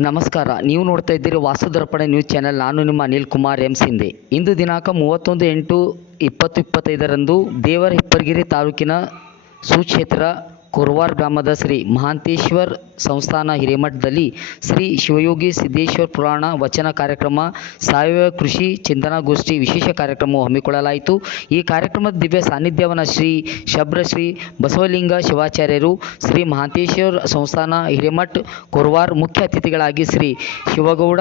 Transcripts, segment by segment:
ನಮಸ್ಕಾರ. ನೀವು ನೋಡ್ತಾ ಇದ್ದೀರಿ ವಾಸುದರ್ಪಣೆ ನ್ಯೂಸ್ ಚಾನೆಲ್. ನಾನು ನಿಮ್ಮ ಅನಿಲ್ ಕುಮಾರ್ ಎಂ ಸಿಂಧೆ. ಇಂದು ದಿನಾಂಕ ಮೂವತ್ತೊಂದು ಎಂಟು ಇಪ್ಪತ್ತು ಇಪ್ಪತ್ತೈದರಂದು ದೇವರ ಹಿಪ್ಪರಗಿರಿ ತಾಲೂಕಿನ ಸುಕ್ಷೇತ್ರ ಕೊರವಾರ್ ಗ್ರಾಮದ ಶ್ರೀ ಮಹಾಂತೇಶ್ವರ್ ಸಂಸ್ಥಾನ ಹಿರೇಮಠದಲ್ಲಿ ಶ್ರೀ ಶಿವಯೋಗಿ ಸಿದ್ದೇಶ್ವರ ಪುರಾಣ ವಚನ ಕಾರ್ಯಕ್ರಮ, ಸಾವಯವ ಕೃಷಿ ಚಿಂತನಾಗೋಷ್ಠಿ ವಿಶೇಷ ಕಾರ್ಯಕ್ರಮವು ಹಮ್ಮಿಕೊಳ್ಳಲಾಯಿತು. ಈ ಕಾರ್ಯಕ್ರಮದ ದಿವ್ಯ ಸಾನ್ನಿಧ್ಯವನ್ನು ಶ್ರೀ ಶಬ್ರಶ್ರೀ ಬಸವಲಿಂಗ ಶಿವಾಚಾರ್ಯರು, ಶ್ರೀ ಮಹಾಂತೇಶ್ವರ ಸಂಸ್ಥಾನ ಹಿರೇಮಠ್ ಕೊರ್ವಾರ್ ಮುಖ್ಯ ಅತಿಥಿಗಳಾಗಿ ಶ್ರೀ ಶಿವಗೌಡ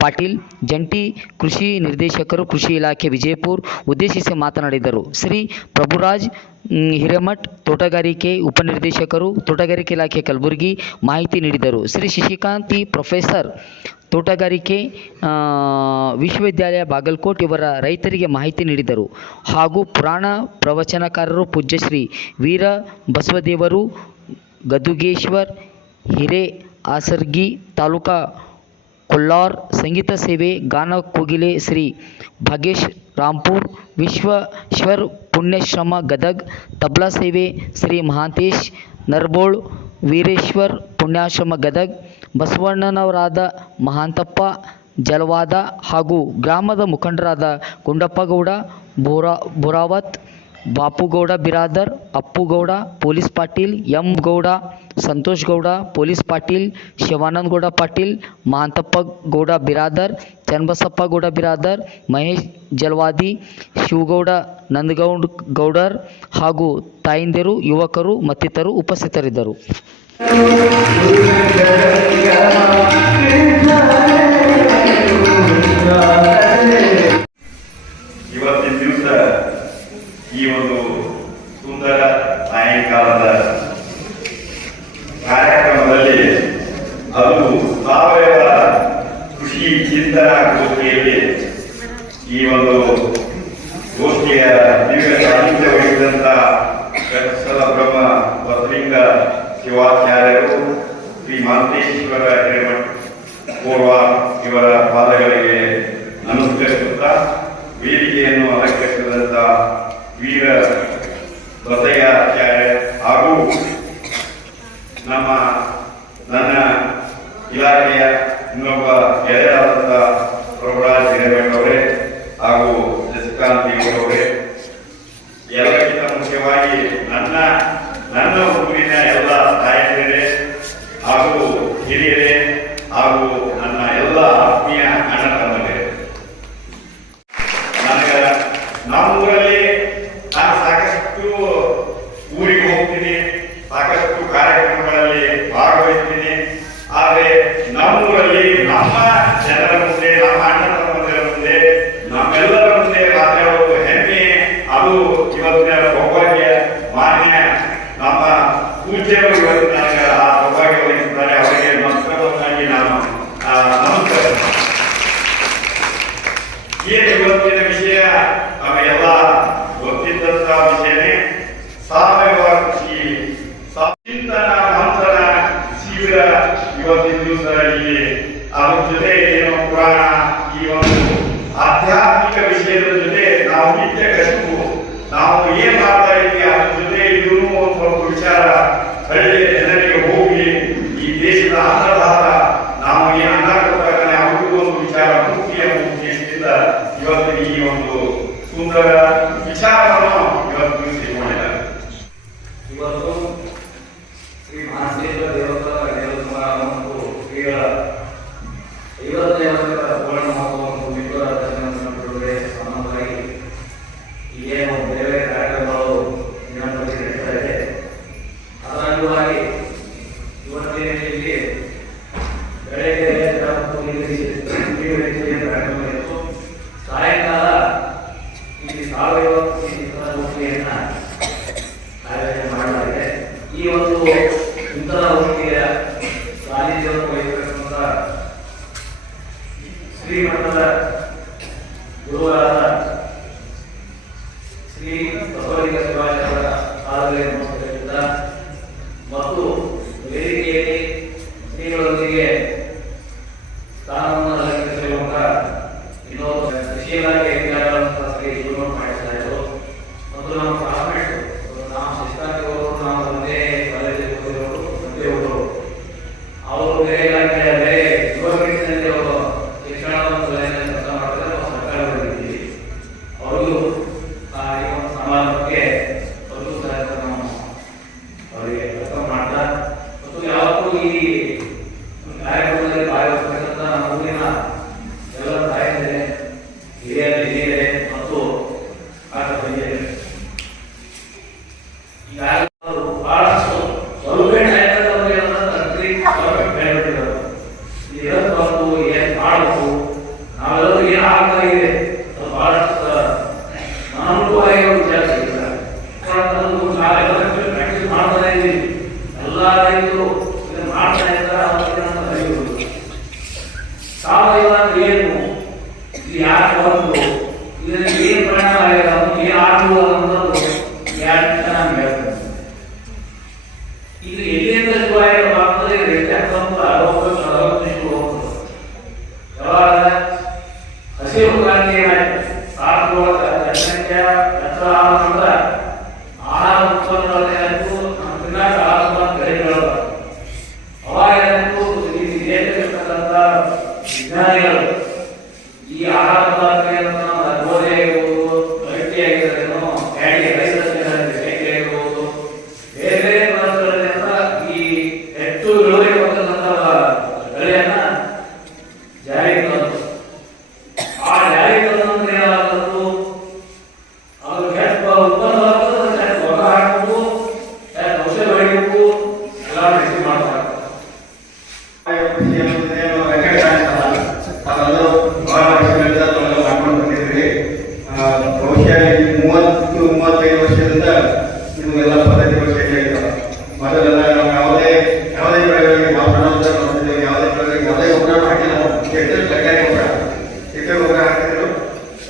ಪಾಟೀಲ್, ಜಂಟಿ ಕೃಷಿ ನಿರ್ದೇಶಕರು, ಕೃಷಿ ಇಲಾಖೆ ವಿಜಯಪುರ ಉದ್ದೇಶಿಸಿ ಮಾತನಾಡಿದರು. ಶ್ರೀ ಪ್ರಭುರಾಜ್ ಹಿರೇಮಠ್, ತೋಟಗಾರಿಕೆ ಉಪನಿರ್ದೇಶಕರು, ತೋಟಗಾರಿಕೆ ಇಲಾಖೆ ಕಲಬುರಗಿ ಮಾಹಿತಿ ನೀಡಿದರು. ಶ್ರೀ ಶಶಿಕಾಂತಿ ಪ್ರೊಫೆಸರ್, ತೋಟಗಾರಿಕೆ ವಿಶ್ವವಿದ್ಯಾಲಯ ಬಾಗಲಕೋಟ್ ಇವರ ರೈತರಿಗೆ ಮಾಹಿತಿ ನೀಡಿದರು. ಹಾಗೂ ಪುರಾಣ ಪ್ರವಚನಕಾರರು ಪೂಜ್ಯ ಶ್ರೀ ವೀರ ಬಸವದೇವರು, ಗದುಗೇಶ್ವರ್ ಹಿರೇ ಆಸರ್ಗಿ ತಾಲೂಕಾ ಕೊಲ್ಲಾರ್ ಸಂಗೀತ ಸೇವೆ ಗಾನ ಕೋಗಿಲೆ ಶ್ರೀ ಭಾಗೇಶ್ ರಾಂಪುರ್ ವಿಶ್ವೇಶ್ವರ್ ಪುಣ್ಯಶ್ರಮ ಗದಗ್, ತಬ್ಲಾ ಸೇವೆ ಶ್ರೀ ಮಹಾಂತೇಶ್ ನರ್ಬೋಳ್, ವೀರೇಶ್ವರ್ ಪುಣ್ಯಾಶ್ರಮ ಗದಗ್, ಬಸವಣ್ಣನವರಾದ ಮಹಾಂತಪ್ಪ ಜಲವಾದ ಹಾಗೂ ಗ್ರಾಮದ ಮುಖಂಡರಾದ Gundappagowda Bora Borawat Bapugowda Biradar, Appugowda, police Patil M Gowda Santosh Gowda police Patil Shivananda Gowda Patil Mahantappa Gowda Biradar Channabasappa Gowda Biradar, Mahesh Jalavadi, Shivagowda Nandagowda Gowdar ಹಾಗೂ ತಾಯಂದಿರು, ಯುವಕರು ಮತ್ತಿತರರು ಉಪಸ್ಥಿತರಿದ್ದರು. ಗೋಷ್ಠಿಯ ದಿವ್ಯ ಸಾಹಿತ್ಯ ವಹಿಸಿದಂತ ಕಕ್ಷಲ ಬ್ರಹ್ಮ ಬಸಲಿಂಗ ಶಿವಾಚಾರ್ಯರು, ಶ್ರೀ ಮಾಂತೇಶ್ವರ ಹಿರೇಮಠ ಪೂರ್ವ ಇವರ ಪಾದಗಳಿಗೆ ನಮಸ್ಕರಿಸುತ್ತಾ, ವೇದಿಕೆಯನ್ನು ಅಲಂಕರಿಸಿದಂಥ ವೀರ ಬಸಯ್ಯಾಚಾರ್ಯ ಹಾಗೂ ನಮ್ಮ, ನನ್ನ ಇಲಾಖೆಯ ಇನ್ನೊಬ್ಬ ಗೆಳೆಯರಾದಂಥ ಪ್ರಭುರಾಜ್ ಹಿರೇಮಠ ಅವರೇ ಹಾಗೂ ಶಶಿಕಾಂತ್ ಅವರೇ ಎಲ್ಲಕ್ಕಿಂತ ಮುಖ್ಯವಾಗಿ ನನ್ನ ನನ್ನ ಊರಿನ ಎಲ್ಲ ತಾಯಂದಿರೇ ಹಾಗೂ ಹಿರಿಯರೇ ಹಾಗೂ ನನ್ನ ಎಲ್ಲ ದೇವಸ್ಥಾನ ದೇವಸ್ಥಾನ 수고하셨습니다. ಇಲ್ಲಿ ಕಾರ್ಯಕ್ರಮದಲ್ಲಿ ಭಾಗವಹಂತ ನಮ್ಮೂರಿನ ಎಲ್ಲಾ ಕಾರ್ಯದಿದೆ Lord.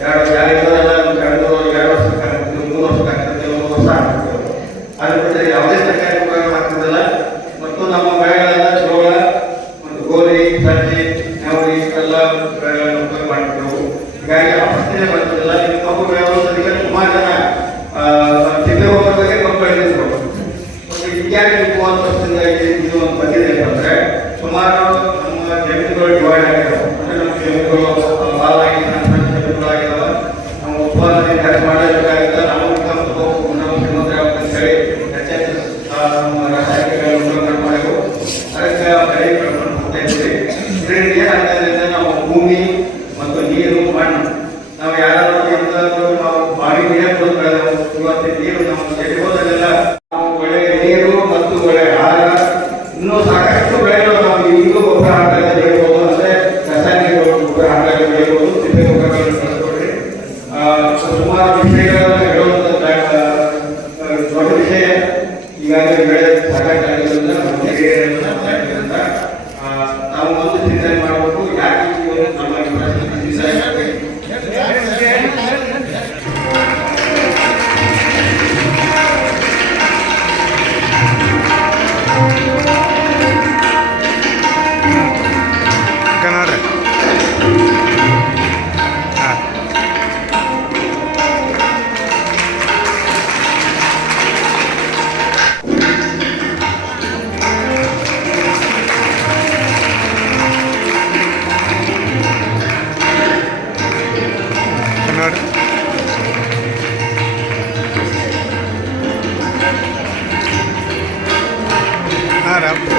Claro, ya ನಮ್ಮ ಶಾಲೆಗಳನ್ನು ಮಾಡಲು ಅದಕ್ಕೆ ಪ್ರಯತ್ನವನ್ನು ಮಾಡ್ತಾ ಇದ್ದೀವಿ. ಇದರಿಂದ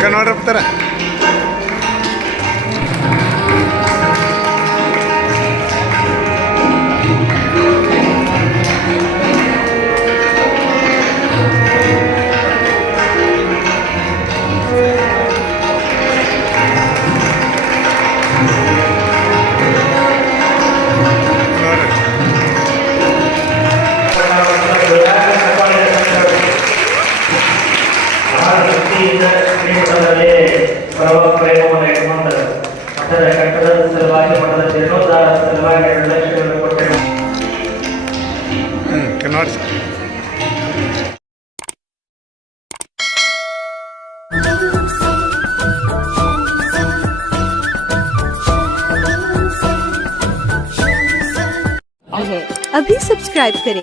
ಕನ್ನಡ ಬರ್ತಾರೆ ಮಠದಲ್ಲಿ ಪ್ರಭು ಪ್ರಯೋಗವನ್ನು ಇಟ್ಕೊಂಡರು ಮಠದ ಕಟ್ಟಡದ ಸಲುವಾಗಿ ಮಠದ ಜೀರ್ಣೋದ್ಧಾರ ಸಲುವಾಗಿ ಎರಡು ಲಕ್ಷಗಳನ್ನು ಕೊಟ್ಟರು अभी सब्सक्राइब करें